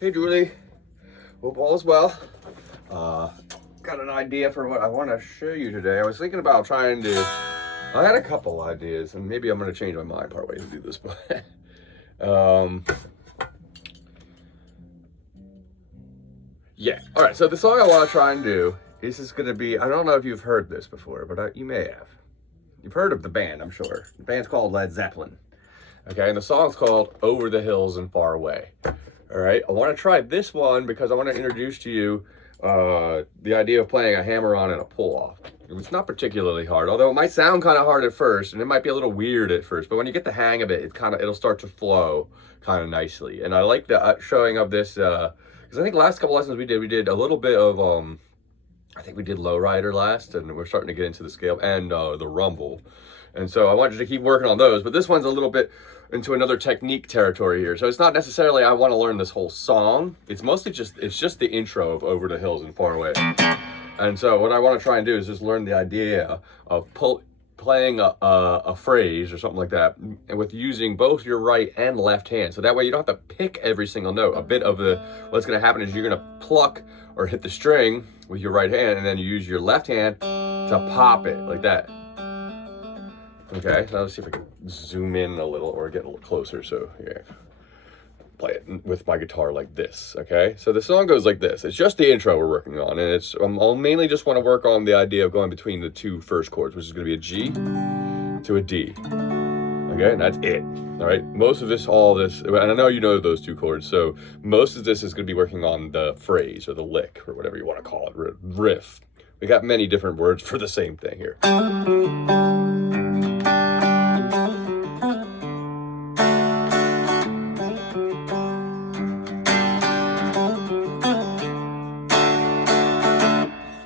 Hey Julie, hope all is well. Got an idea for what I want to show you today. I was thinking about trying to, I had a couple ideas and maybe I'm going to change my mind partway to do this, but yeah. All right, so the song I want to try and do, this is going to be, I don't know if you've heard this before, but you may have. You've heard of the band, I'm sure. The band's called Led Zeppelin. Okay, and the song's called Over the Hills and Far Away. All right, I want to try this one because I want to introduce to you the idea of playing a hammer-on and a pull-off. It's not particularly hard, although it might sound kind of hard at first, and it might be a little weird at first, but when you get the hang of it, it'll start to flow kind of nicely. And I like the showing of this, because I think the last couple lessons we did a little bit of, I think we did lowrider last, and we're starting to get into the scale, and the rumble. And so I wanted to keep working on those, but this one's a little bit into another technique territory here. So it's not necessarily I want to learn this whole song. It's mostly just the intro of Over the Hills and Far Away. And so what I want to try and do is just learn the idea of playing a phrase or something like that, and with using both your right and left hand. So that way you don't have to pick every single note. A bit of what's going to happen is you're going to pluck or hit the string with your right hand, and then you use your left hand to pop it like that. Okay, now let's see if I can zoom in a little or get a little closer. So here, play it with my guitar like this. Okay, so the song goes like this. It's just the intro we're working on, and I'll mainly just want to work on the idea of going between the two first chords, which is going to be a G to a D. Okay, and that's it. All right, most of this, and I know you know those two chords, so most of this is going to be working on the phrase or the lick or whatever you want to call it, riff. We got many different words for the same thing here.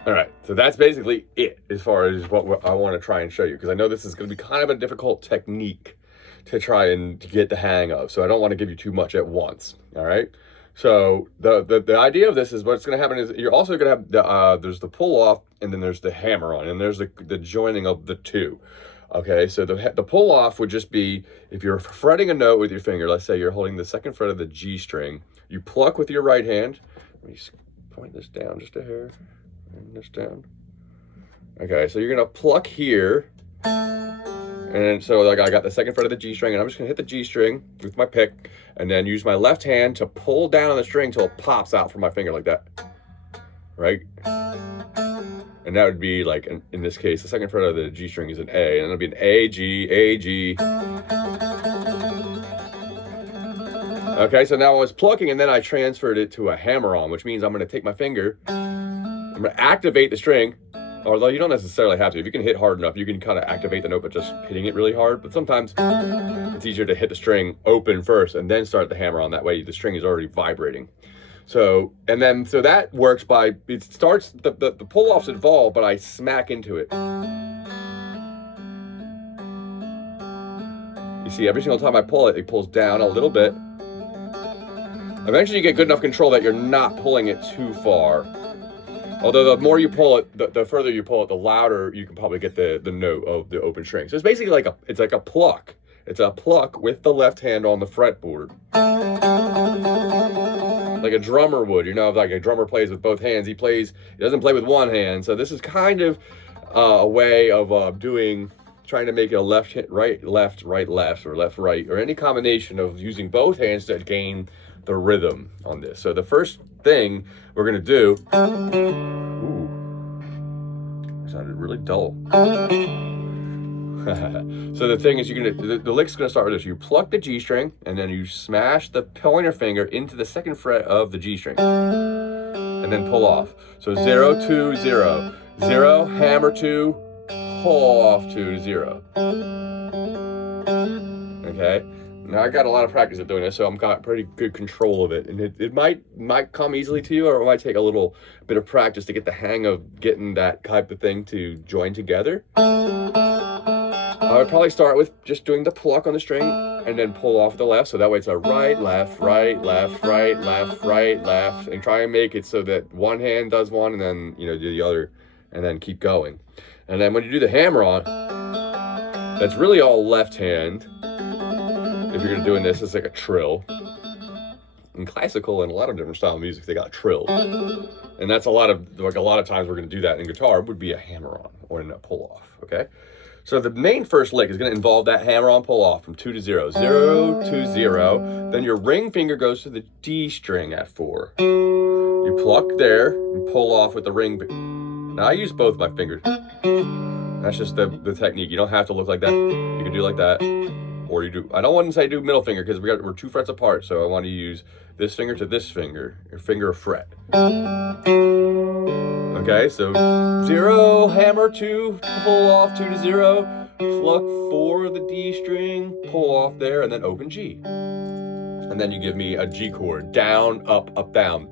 All right, so that's basically it as far as what I want to try and show you, because I know this is going to be kind of a difficult technique to try and to get the hang of, so I don't want to give you too much at once. All right, so the idea of this is what's going to happen is you're also going to have there's the pull off, and then there's the hammer on, and there's the joining of the two. Okay, so the pull off would just be if you're fretting a note with your finger. Let's say you're holding the second fret of the G string. You pluck with your right hand. Let me point this down just a hair. And this down. Okay, so you're gonna pluck here, and so like I got the second fret of the G string, and I'm just gonna hit the G string with my pick, and then use my left hand to pull down on the string till it pops out from my finger like that, right? And that would be like in this case, the second fret of the G string is an A, and it'll be an A G A G. Okay, so now I was plucking, and then I transferred it to a hammer-on, which means I'm gonna take my finger. I'm going to activate the string, although you don't necessarily have to. If you can hit hard enough, you can kind of activate the note by just hitting it really hard. But sometimes it's easier to hit the string open first and then start the hammer on. That way the string is already vibrating. So that works by, it starts, the pull-off's involved, but I smack into it. You see, every single time I pull it, it pulls down a little bit. Eventually you get good enough control that you're not pulling it too far. Although the more you pull it, the further you pull it, the louder you can probably get the note of the open string. So it's basically like a pluck. It's a pluck with the left hand on the fretboard. Like a drummer would, like a drummer plays with both hands. He doesn't play with one hand. So this is kind of a way of trying to make it a left, right, left, right, left, or left, right, or any combination of using both hands to gain the rhythm on this. So the first thing we're gonna do, ooh, that sounded really dull. So the thing is, the lick's gonna start with this. You pluck the G string, and then you smash the pointer finger into the second fret of the G string, and then pull off. So 0 2 0 0, hammer 2, pull off 2 0. Okay. Now I got a lot of practice at doing this, so I've got pretty good control of it, and it might come easily to you, or it might take a little bit of practice to get the hang of getting that type of thing to join together. I would probably start with just doing the pluck on the string and then pull off the left, so that way it's a right, left, right, left, right, left, right, left, and try and make it so that one hand does one and then do the other, and then keep going. And then when you do the hammer on, that's really all left hand. If you're doing this, it's like a trill. in classical and a lot of different style of music, they got trills. And that's a lot of times we're going to do that in guitar would be a hammer-on or in a pull-off, okay? So the main first lick is going to involve that hammer-on pull-off from 2 to 0. 0 to 0. Then your ring finger goes to the D string at 4. You pluck there and pull off with the ring. Now I use both my fingers. That's just the technique. You don't have to look like that. You can do like that. Or you do, I don't want to say do middle finger because we're 2 frets apart. So I want to use this finger to this finger, your finger a fret. Okay, so 0, hammer 2, pull off 2 to 0, pluck 4 the D string, pull off there, and then open G. And then you give me a G chord, down, up, down.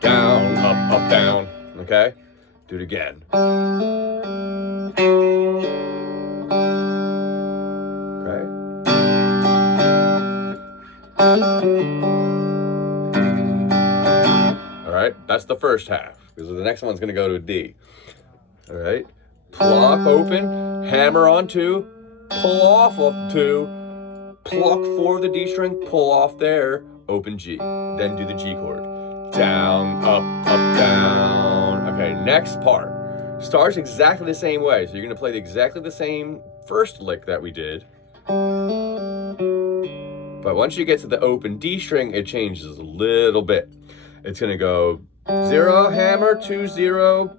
Down, up, down, okay? Do it again. All right, that's the first half, because the next one's gonna go to a D. All right, pluck, open, hammer on 2, pull off of 2, pluck 4 the D string, pull off there, open G. Then do the G chord. Down, up, down. Okay, next part. Starts exactly the same way. So you're gonna play exactly the same first lick that we did. But once you get to the open D string, it changes a little bit. It's gonna go 0, hammer, 2, 0,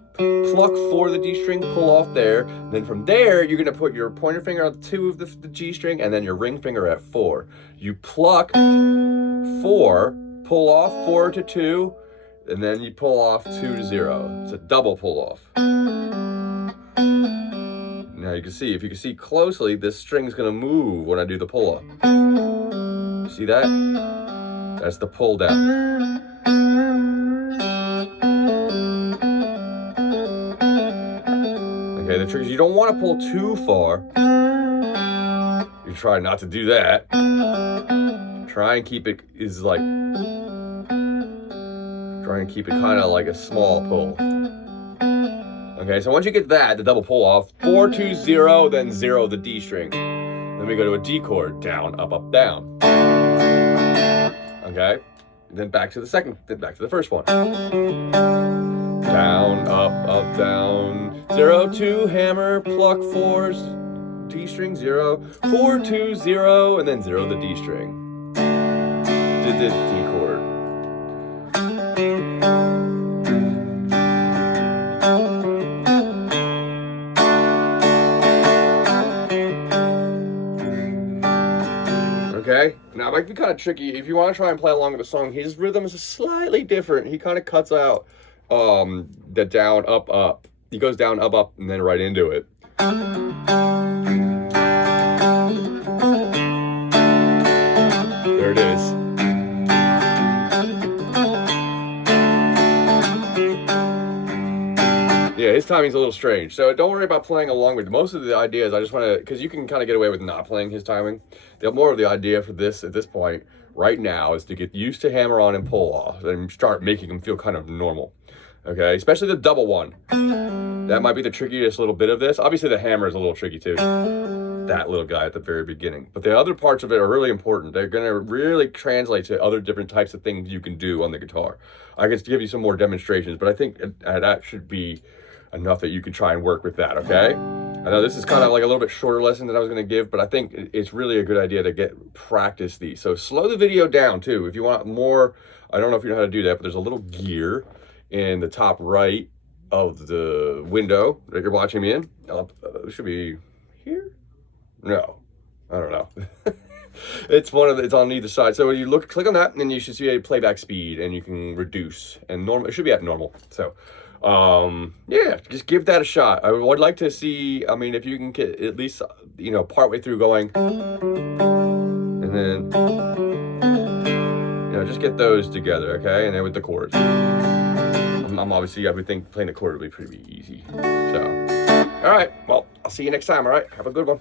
pluck 4 the D string, pull off there. Then from there, you're gonna put your pointer finger on 2 of the G string and then your ring finger at 4. You pluck 4, pull off 4 to 2, and then you pull off 2 to 0. It's a double pull off. Now you can see, if you can see closely, this string's gonna move when I do the pull off. See that? That's the pull down. Okay, the trick is you don't want to pull too far. You try not to do that. Try and keep it kind of like a small pull. Okay, so once you get that, the double pull off, 4, 2, 0, then 0 the D string. Then we go to a D chord, down, up, down. Okay, then back to the first one. Down, up, down, 0, 2, hammer, pluck 4, D string, 0, 4, 2, 0, and then 0 the D string. Did the D chord. Okay, now it might be kind of tricky. If you want to try and play along with the song, his rhythm is slightly different. He kind of cuts out the down, up. He goes down, up, and then right into it. There it is. Yeah, his timing's a little strange. So don't worry about playing along with most of the ideas. I just want to, because you can kind of get away with not playing his timing. The more of the idea for this at this point right now is to get used to hammer on and pull off and start making them feel kind of normal. Okay, especially the double one. That might be the trickiest little bit of this. Obviously the hammer is a little tricky too. That little guy at the very beginning. But the other parts of it are really important. They're going to really translate to other different types of things you can do on the guitar. I can give you some more demonstrations, but I think that should be enough that you can try and work with that, okay? I know this is kind of like a little bit shorter lesson than I was going to give, but I think it's really a good idea to practice these. So slow the video down too. If you want more, I don't know if you know how to do that, but there's a little gear in the top right of the window that you're watching me in. It should be here? No, I don't know. It's on either side. So when you click on that, and then you should see a playback speed, and you can reduce. And normal, it should be at normal. So, yeah, just give that a shot. I would like to see. I mean, if you can get at least partway through going, and then just get those together, okay? And then with the chords. I would think playing the chord would be pretty easy. So, all right. Well, I'll see you next time. All right. Have a good one.